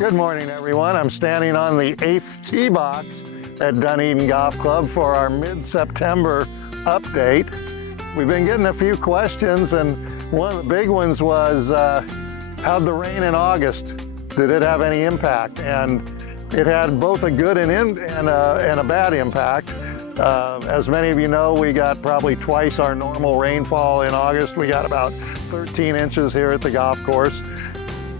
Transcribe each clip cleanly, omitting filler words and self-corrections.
Good morning, everyone. I'm standing on the 8th tee box at Dunedin Golf Club for our mid-September update. We've been getting a few questions, and one of the big ones was, how'd the rain in August? Did it have any impact? And it had both a good and a bad impact. As many of you know, we got probably twice our normal rainfall in August. We got about 13 inches here at the golf course.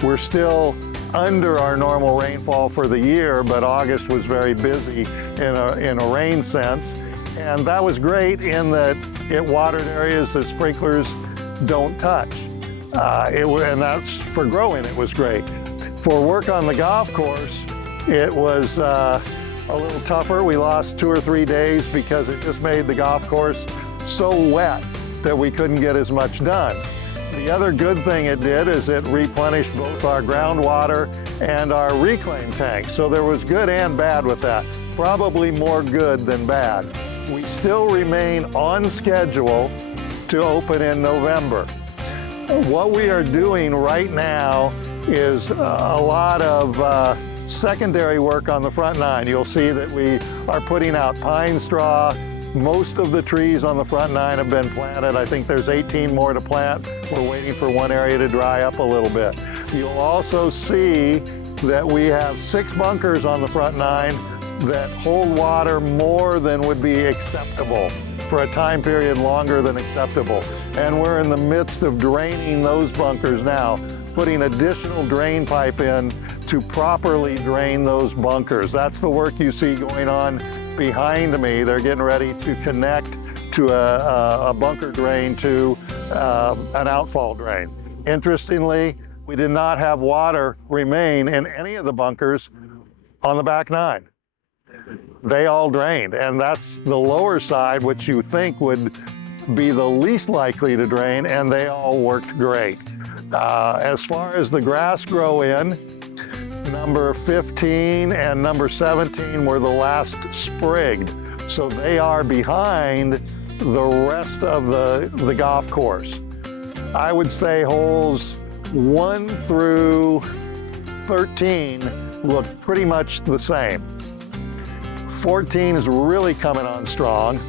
We're still under our normal rainfall for the year, but August was very busy in a rain sense. And that was great in that it watered areas that sprinklers don't touch. And that's for growing, it was great. For work on the golf course, it was a little tougher. We lost 2 or 3 days because it just made the golf course so wet that we couldn't get as much done. The other good thing it did is it replenished both our groundwater and our reclaim tanks. So there was good and bad with that. Probably more good than bad. We still remain on schedule to open in November. What we are doing right now is a lot of secondary work on the front nine. You'll see that we are putting out pine straw. Most of the trees on the front nine have been planted. I think there's 18 more to plant. We're waiting for one area to dry up a little bit. You'll also see that we have 6 bunkers on the front nine that hold water more than would be acceptable for a time period longer than acceptable. And we're in the midst of draining those bunkers now, putting additional drain pipe in to properly drain those bunkers. That's the work you see going on behind me. They're getting ready to connect to a bunker drain to an outfall drain. Interestingly, we did not have water remain in any of the bunkers on the back nine. They all drained, and that's the lower side, which you think would be the least likely to drain, and they all worked great. As far as the grass grow in, number 15 and number 17 were the last sprigged. So they are behind the rest of the golf course. I would say holes 1 through 13 look pretty much the same. 14 is really coming on strong.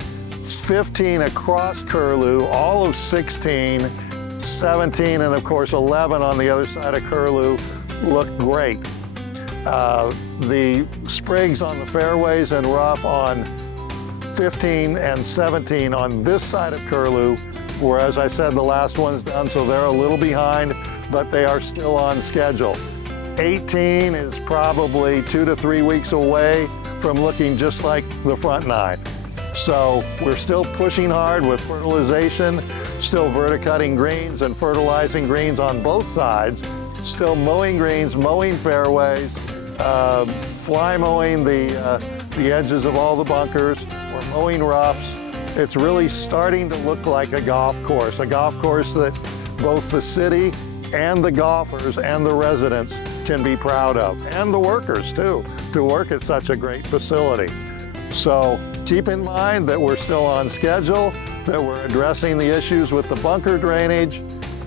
15 across Curlew, all of 16, 17, and of course 11 on the other side of Curlew look great. The sprigs on the fairways and rough on 15 and 17 on this side of Curlew were, as I said, the last one's done, so they're a little behind, but they are still on schedule. 18 is probably 2 to 3 weeks away from looking just like the front nine. So we're still pushing hard with fertilization, still verticutting greens and fertilizing greens on both sides, still mowing greens, mowing fairways, fly mowing the edges of all the bunkers. We're mowing roughs. It's really starting to look like a golf course that both the city and the golfers and the residents can be proud of, and the workers too, to work at such a great facility. So keep in mind that we're still on schedule, that we're addressing the issues with the bunker drainage.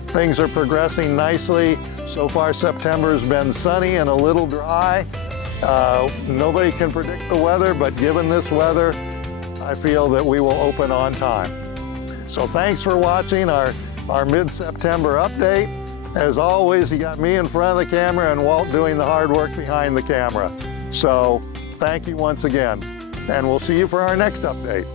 Things are progressing nicely. So far, September has been sunny and a little dry. Nobody can predict the weather, but given this weather, I feel that we will open on time. So thanks for watching our mid-September update. As always, you got me in front of the camera and Walt doing the hard work behind the camera. So thank you once again, and we'll see you for our next update.